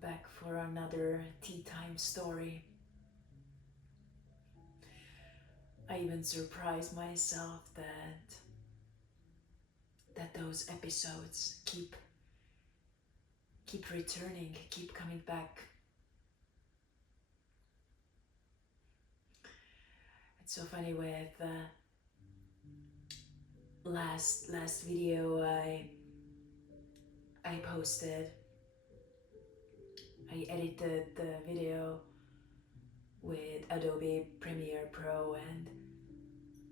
back for another tea time story. I even surprised myself that those episodes keep returning, keep coming back. It's so funny with last video I posted. I edited the video with Adobe Premiere Pro, and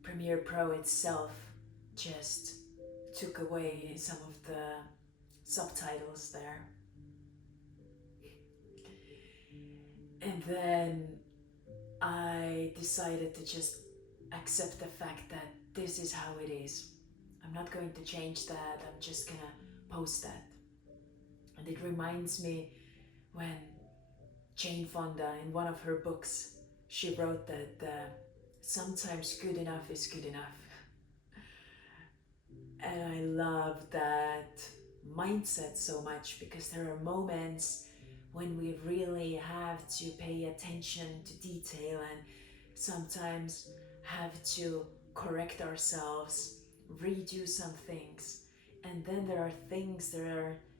Premiere Pro itself just took away some of the subtitles there. And then I decided to just accept the fact that this is how it is. I'm not going to change that, I'm just gonna post that. And it reminds me when Jane Fonda, in one of her books, she wrote that sometimes good enough is good enough. And I love that mindset so much, because there are moments when we really have to pay attention to detail and sometimes have to correct ourselves, redo some things. And then there are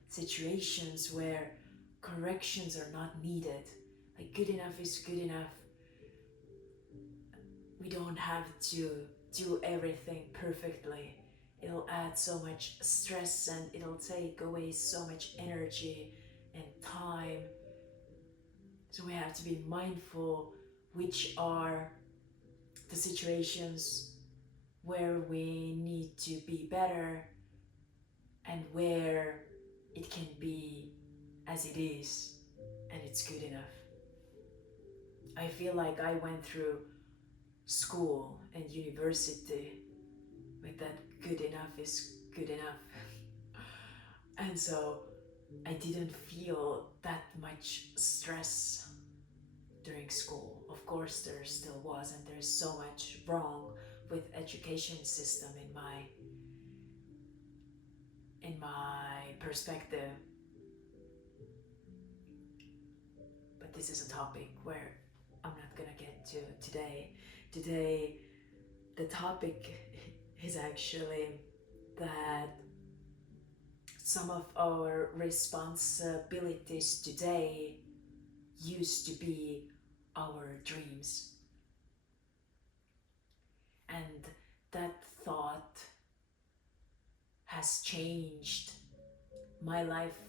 situations where corrections are not needed. Like, good enough is good enough. We don't have to do everything perfectly. It'll add so much stress and it'll take away so much energy and time. So we have to be mindful which are the situations where we need to be better and where it can be as it is and it's good enough. I feel like I went through school and university with that good enough is good enough. And so I didn't feel that much stress during school. Of course there still was, and there's so much wrong with education system in my perspective. But this is a topic where I'm not gonna get to today. Today the topic is actually that some of our responsibilities today used to be our dreams. And that thought has changed my life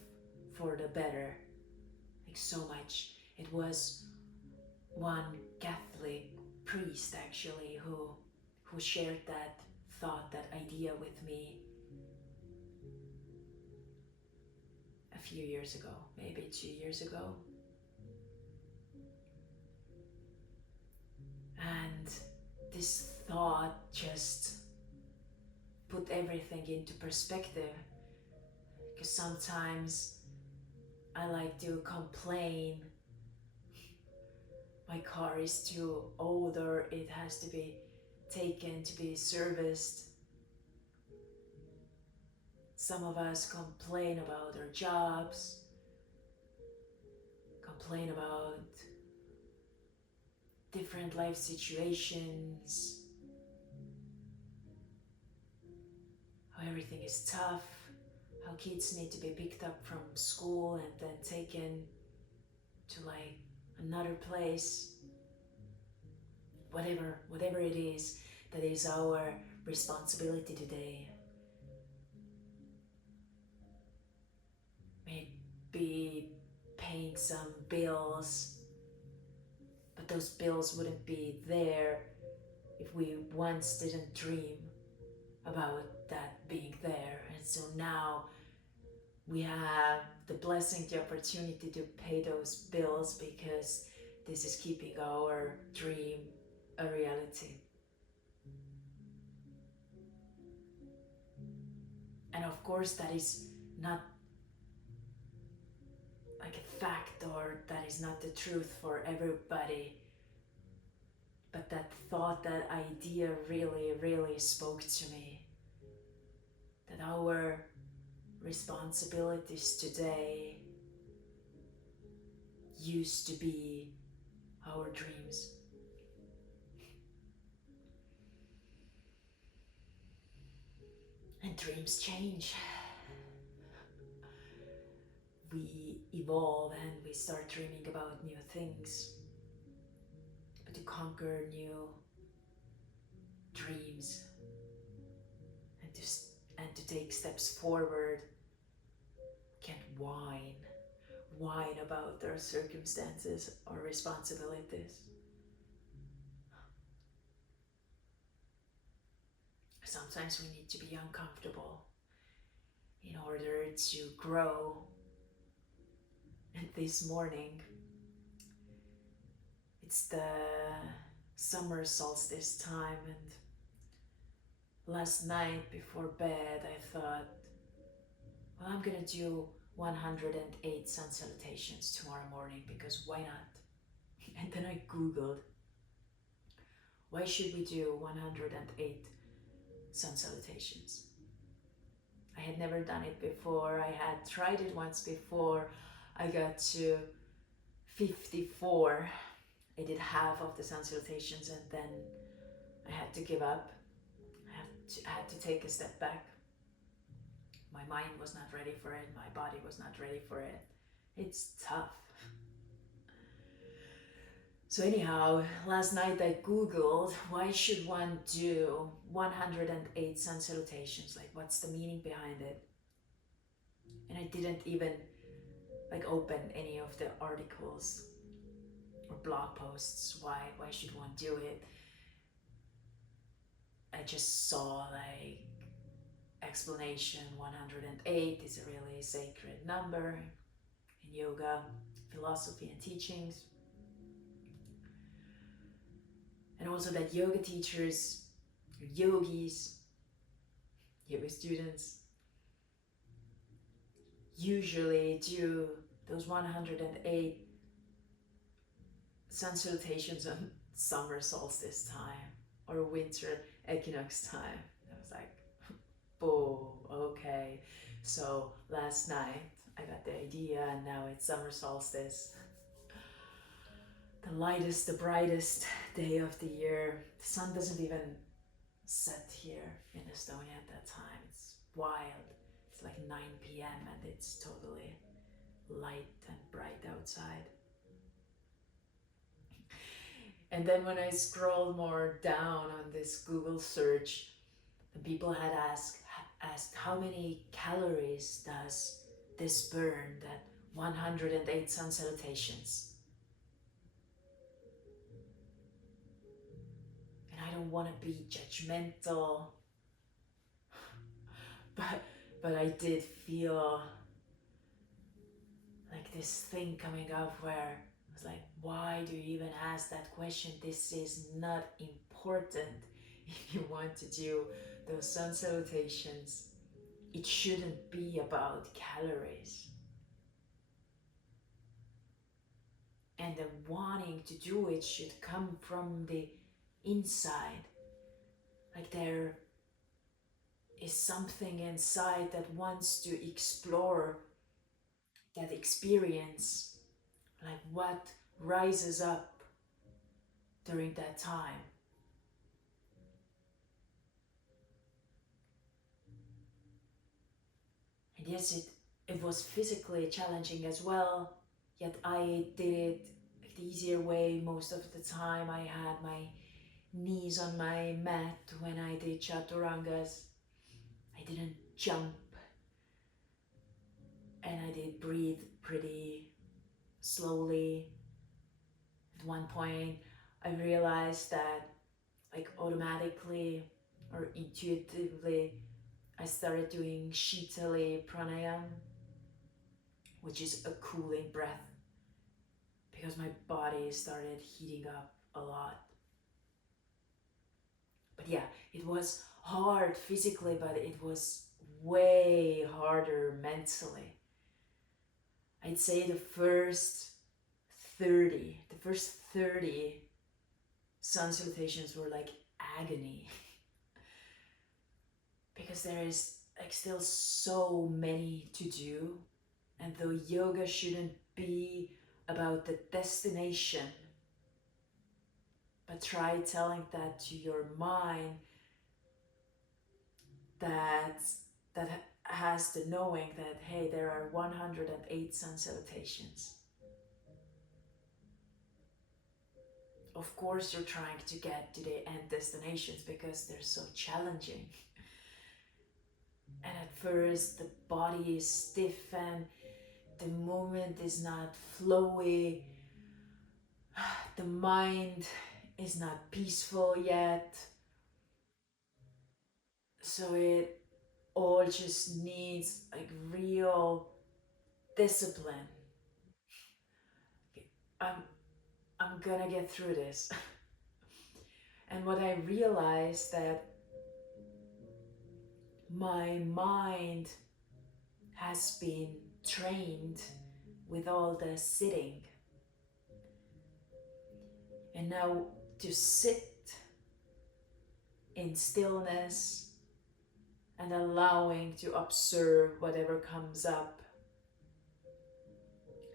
for the better, like so much. It was one Catholic priest actually who shared that thought, that idea with me a few years ago, maybe 2 years ago. And this thought just put everything into perspective, because sometimes I like to complain, my car is too old or it has to be taken to be serviced. Some of us complain about our jobs, complain about different life situations, how everything is tough, how kids need to be picked up from school and then taken to like another place. Whatever it is that is our responsibility today. Maybe paying some bills, but those bills wouldn't be there if we once didn't dream about that being there. And so now we have the blessing, the opportunity to pay those bills, because this is keeping our dream a reality. And of course that is not like a fact, or that is not the truth for everybody. But that thought, that idea really spoke to me. That our responsibilities today used to be our dreams. And dreams change. We evolve and we start dreaming about new things. But to conquer new dreams and to take steps forward, can't whine about our circumstances or responsibilities. Sometimes we need to be uncomfortable in order to grow. And this morning, it's the summer solstice time, and last night before bed, I thought, well, I'm gonna do 108 sun salutations tomorrow morning because why not? And then I googled, why should we do 108 sun salutations? I had never done it before. I had tried it once before. I got to 54. I did half of the sun salutations and then I had to give up. I had to take a step back. My mind was not ready for it. My body was not ready for it. It's tough. So anyhow, last night I googled why should one do 108 sun salutations, like what's the meaning behind it? And I didn't even open any of the articles or blog posts. Why should one do it? I just saw explanation 108 is a really sacred number in yoga, philosophy and teachings. And also that yoga teachers, yogis, yoga students usually do those 108 sun salutations on summer solstice time or winter equinox time. I was like, boom, okay. So last night I got the idea and now it's summer solstice. The lightest, the brightest day of the year. The sun doesn't even set here in Estonia at that time. It's wild. It's like 9 p.m. and it's totally light and bright outside. And then when I scrolled more down on this Google search, the people had asked how many calories does this burn, that 108 sun salutations. And I don't want to be judgmental, but I did feel like this thing coming up where I was like, why do you even ask that question? This is not important. If you want to do those sun salutations, it shouldn't be about calories. And the wanting to do it should come from the inside. Like there is something inside that wants to explore that experience, like what rises up during that time. And yes, it was physically challenging as well, yet I did it the easier way most of the time. I had my knees on my mat when I did chaturangas. I didn't jump and I did breathe pretty slowly. At one point I realized that automatically or intuitively I started doing Shitali pranayam, which is a cooling breath, because my body started heating up a lot. But yeah, it was hard physically, but it was way harder mentally. I'd say the first 30 sun salutations were like agony because there is still so many to do, and though yoga shouldn't be about the destination, but try telling that to your mind that that has the knowing that hey, there are 108 sun salutations. Of course you're trying to get to the end destinations because they're so challenging. And at first the body is stiff and the movement is not flowy. The mind is not peaceful yet. So it all just needs like real discipline. I'm I'm gonna get through this. And what I realized that my mind has been trained with all the sitting, and now to sit in stillness and allowing to observe whatever comes up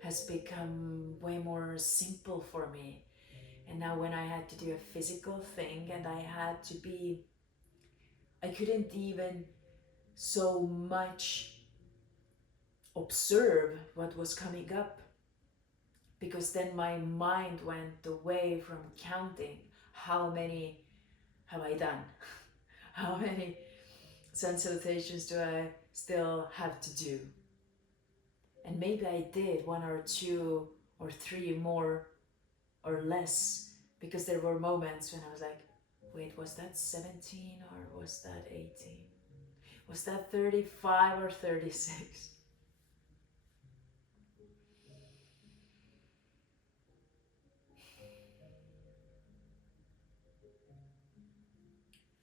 has become way more simple for me. And now when I had to do a physical thing and I couldn't even so much observe what was coming up, because then my mind went away from counting how many have I done, how many sun salutations do I still have to do. And maybe I did one or two or three more or less, because there were moments when I was like, wait, was that 17 or was that 18? Was that 35 or 36?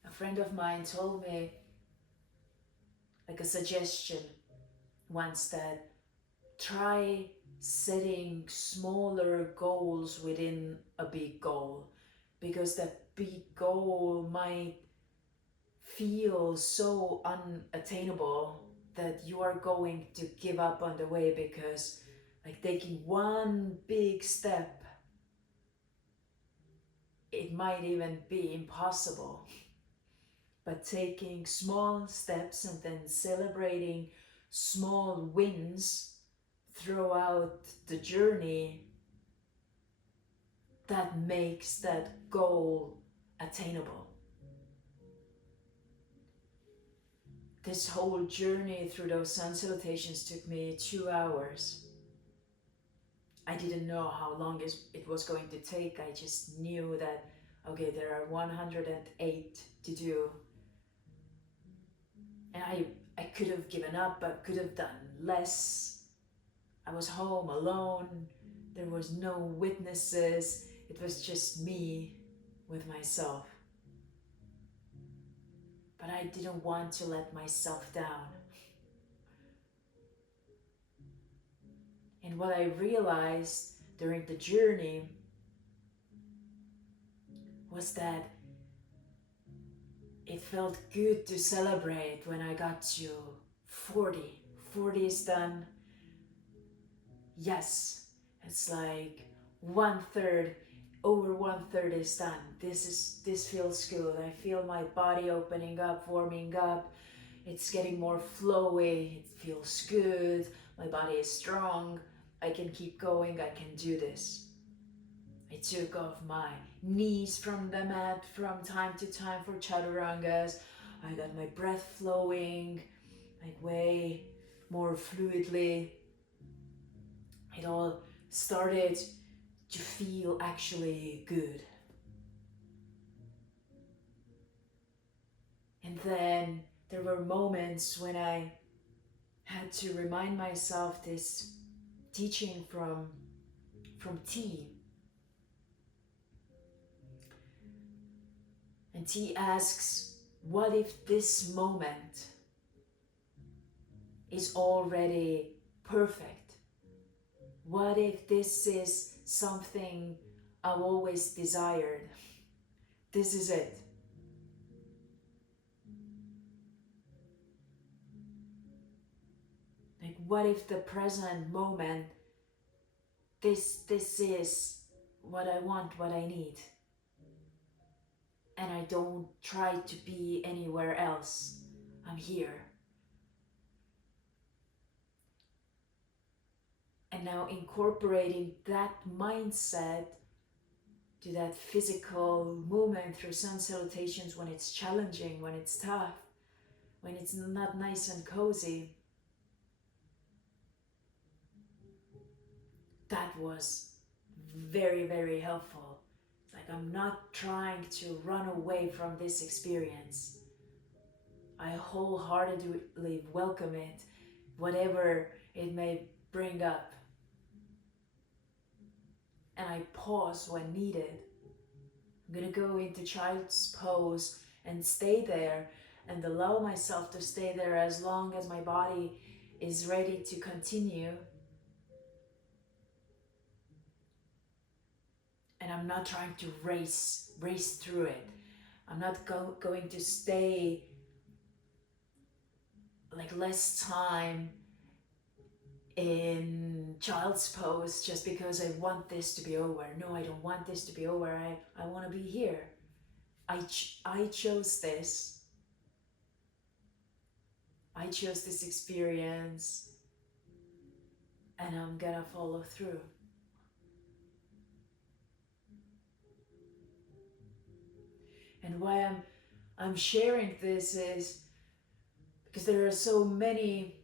A friend of mine told me, like a suggestion once, that try setting smaller goals within a big goal, because that big goal might feel so unattainable that you are going to give up on the way, because like taking one big step, it might even be impossible. But taking small steps and then celebrating small wins throughout the journey, that makes that goal attainable. This whole journey through those sun salutations took me 2 hours. I didn't know how long it was going to take. I just knew that, okay, there are 108 to do. And I could have given up, I could have done less. I was home alone. There was no witnesses. It was just me with myself. But I didn't want to let myself down. And what I realized during the journey was that it felt good to celebrate when I got to 40. 40 is done. Yes, it's like 1/3, over 1/3 is done. This feels good. I feel my body opening up, warming up. It's getting more flowy. It feels good. My body is strong. I can keep going. I can do this. I took off my knees from the mat from time to time for chaturangas. I got my breath flowing, like way more fluidly. It all started to feel actually good. And then there were moments when I had to remind myself this teaching from T. And T asks, what if this moment is already perfect? What if this is something I've always desired? This is it. Like, what if the present moment this is what I want, what I need, and I don't try to be anywhere else. I'm here. And now incorporating that mindset to that physical movement through sun salutations when it's challenging, when it's tough, when it's not nice and cozy, that was very, very helpful. It's like I'm not trying to run away from this experience. I wholeheartedly welcome it, whatever it may bring up. And I pause when needed. I'm gonna go into child's pose and stay there and allow myself to stay there as long as my body is ready to continue. And I'm not trying to race through it. I'm not going to stay like less time in child's pose just because I want this to be over. No, I don't want this to be over. I want to be here. I chose this. I chose this experience and I'm gonna follow through. And why I'm sharing this is because there are so many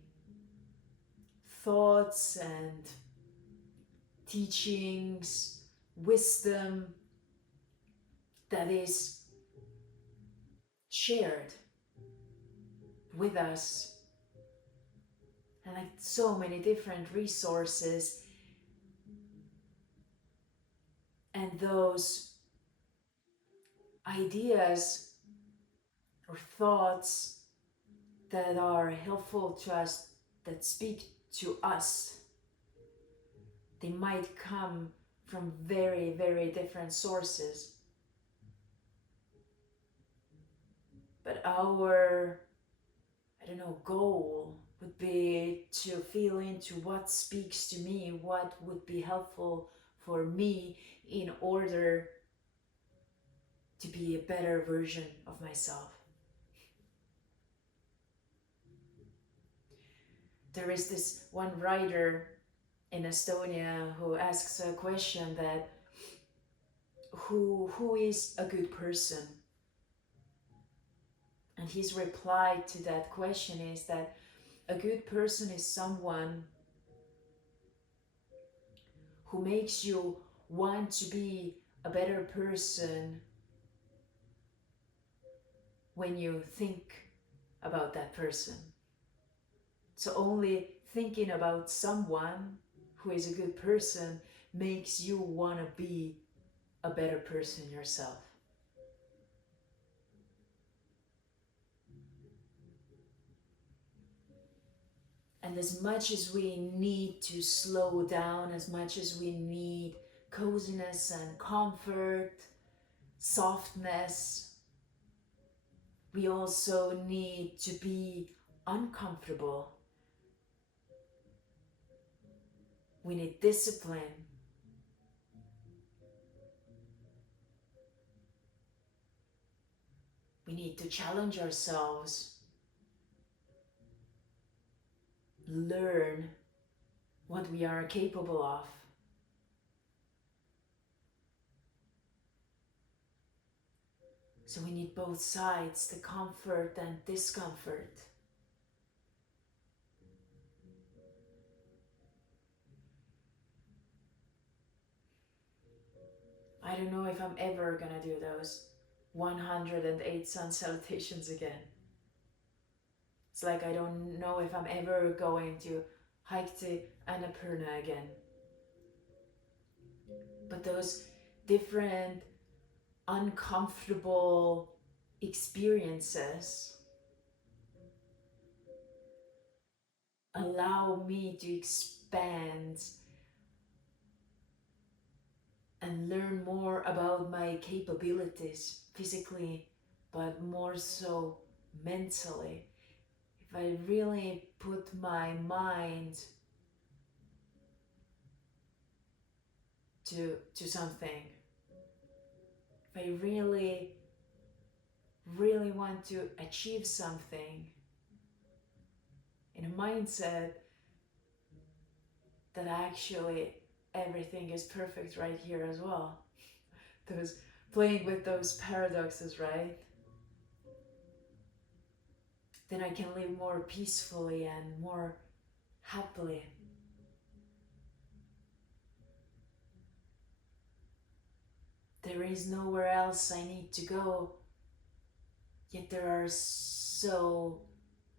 thoughts and teachings, wisdom that is shared with us, and like so many different resources, and those ideas or thoughts that are helpful to us, that speak to us, they might come from very, very different sources. But our, I don't know, goal would be to feel into what speaks to me, what would be helpful for me in order to be a better version of myself. There is this one writer in Estonia who asks a question that who is a good person? And his reply to that question is that a good person is someone who makes you want to be a better person when you think about that person. So only thinking about someone who is a good person makes you want to be a better person yourself. And as much as we need to slow down, as much as we need coziness and comfort, softness, we also need to be uncomfortable. We need discipline. We need to challenge ourselves, learn what we are capable of. So we need both sides, the comfort and discomfort. I don't know if I'm ever gonna do those 108 sun salutations again. It's like I don't know if I'm ever going to hike to Annapurna again. But those different uncomfortable experiences allow me to expand and learn more about my capabilities physically, but more so mentally. If I really put my mind to something, if I really, really want to achieve something in a mindset that actually everything is perfect right here as well. Those playing with those paradoxes, right? Then I can live more peacefully and more happily. There is nowhere else I need to go, yet there are so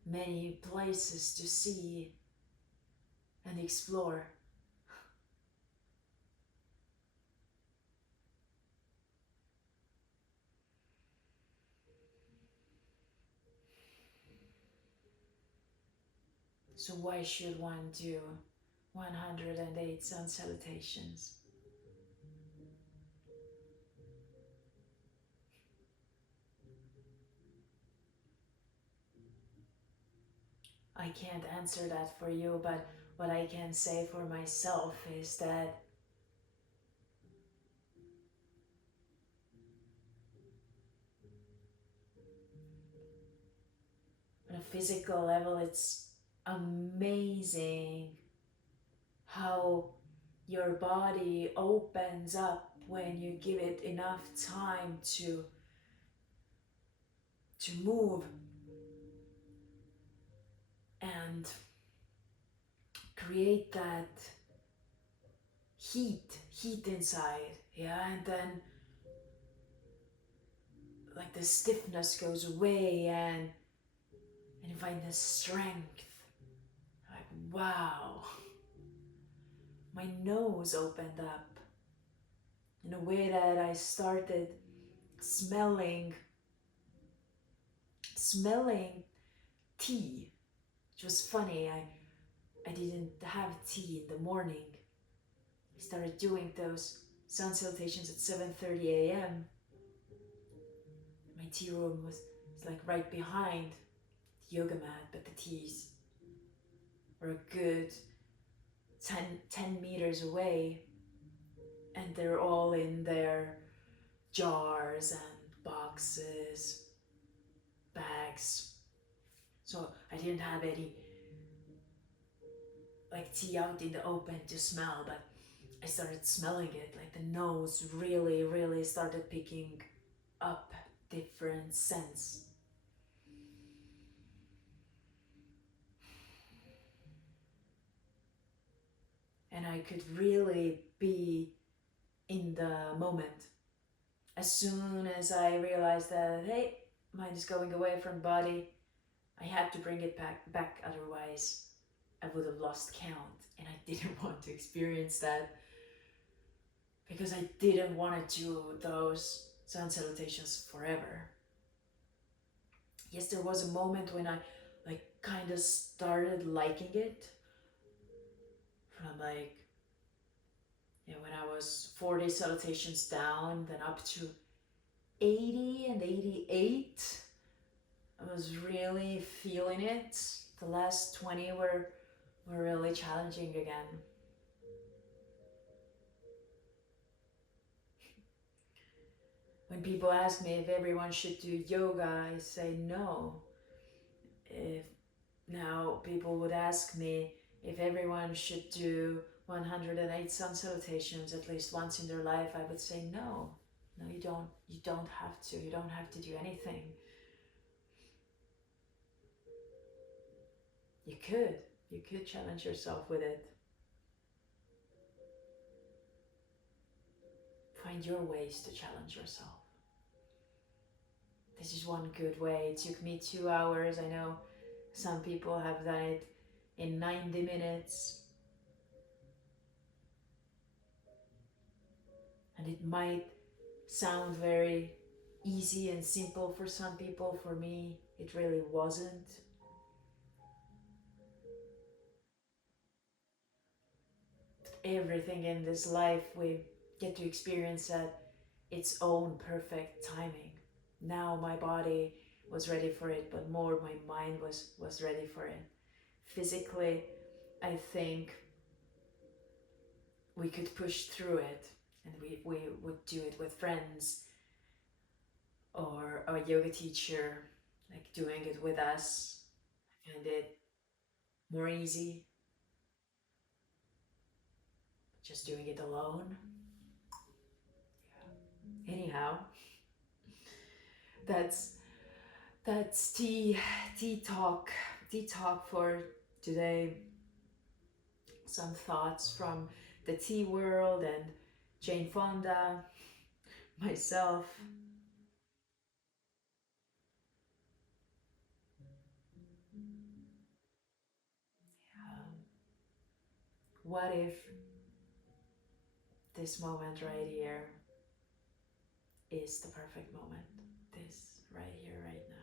many places to see and explore. So why should one do 108 sun salutations? I can't answer that for you, but what I can say for myself is that on a physical level, it's amazing how your body opens up when you give it enough time to move and create that heat inside. Yeah, and then like the stiffness goes away, and you find the strength. Like, wow, my nose opened up in a way that I started smelling smelling tea, which was funny. I didn't have tea in the morning. I started doing those sun salutations at 7:30 a.m. My tea room was like right behind the yoga mat, but the teas were a good 10 meters away, and they're all in their jars and boxes, bags. So I didn't have any like tea out in the open to smell, but I started smelling it. Like the nose really, really started picking up different scents. And I could really be in the moment. As soon as I realized that, hey, mind is going away from body, I had to bring it back, otherwise I would have lost count. And I didn't want to experience that because I didn't want to do those sun salutations forever. Yes, there was a moment when I like kind of started liking it from like, when I was 40 salutations down, then up to 80 and 88. I was really feeling it. The last 20 were really challenging again. When people ask me if everyone should do yoga, I say no. If now people would ask me if everyone should do 108 sun salutations at least once in their life, I would say no. No, you don't. You don't have to. You don't have to do anything. You could. You could challenge yourself with it. Find your ways to challenge yourself. This is one good way. It took me 2 hours. I know some people have done it in 90 minutes. And it might sound very easy and simple for some people. For me, it really wasn't. Everything in this life we get to experience at its own perfect timing. Now my body was ready for it, but more my mind was ready for it. Physically, I think we could push through it. And we would do it with friends or a yoga teacher, like doing it with us. I find it more easy just doing it alone. Anyhow, that's that's tea talk for today. Some thoughts from the tea world and Jane Fonda, myself. Um, what if this moment right here is the perfect moment? This right here, right now.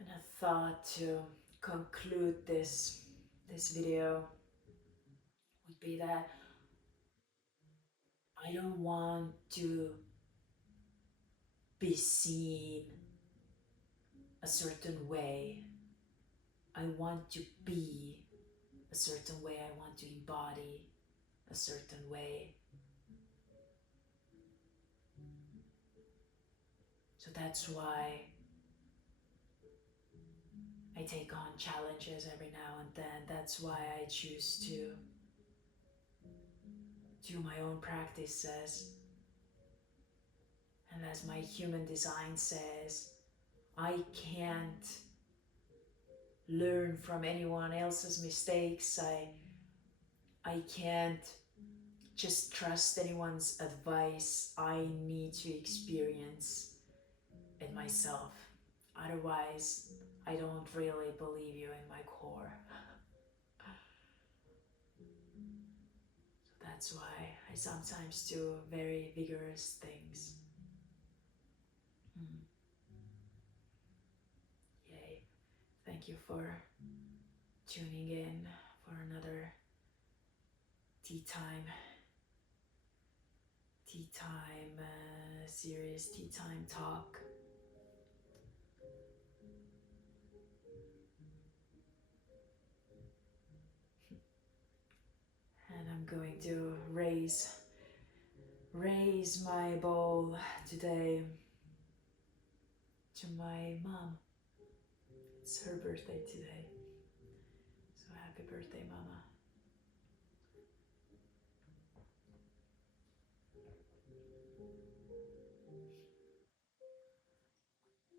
And a thought to conclude this video would be that I don't want to be seen a certain way. I want to be a certain way. I want to embody a certain way. So that's why I take on challenges every now and then. That's why I choose to do my own practices. And as my human design says, I can't learn from anyone else's mistakes. I can't just trust anyone's advice. I need to experience it myself. Otherwise, I don't really believe you in my core. So that's why I sometimes do very vigorous things. Mm. Yay. Thank you for tuning in for another tea time series, tea time talk. And I'm going to raise my bowl today to my mom. It's her birthday today. So happy birthday, Mama.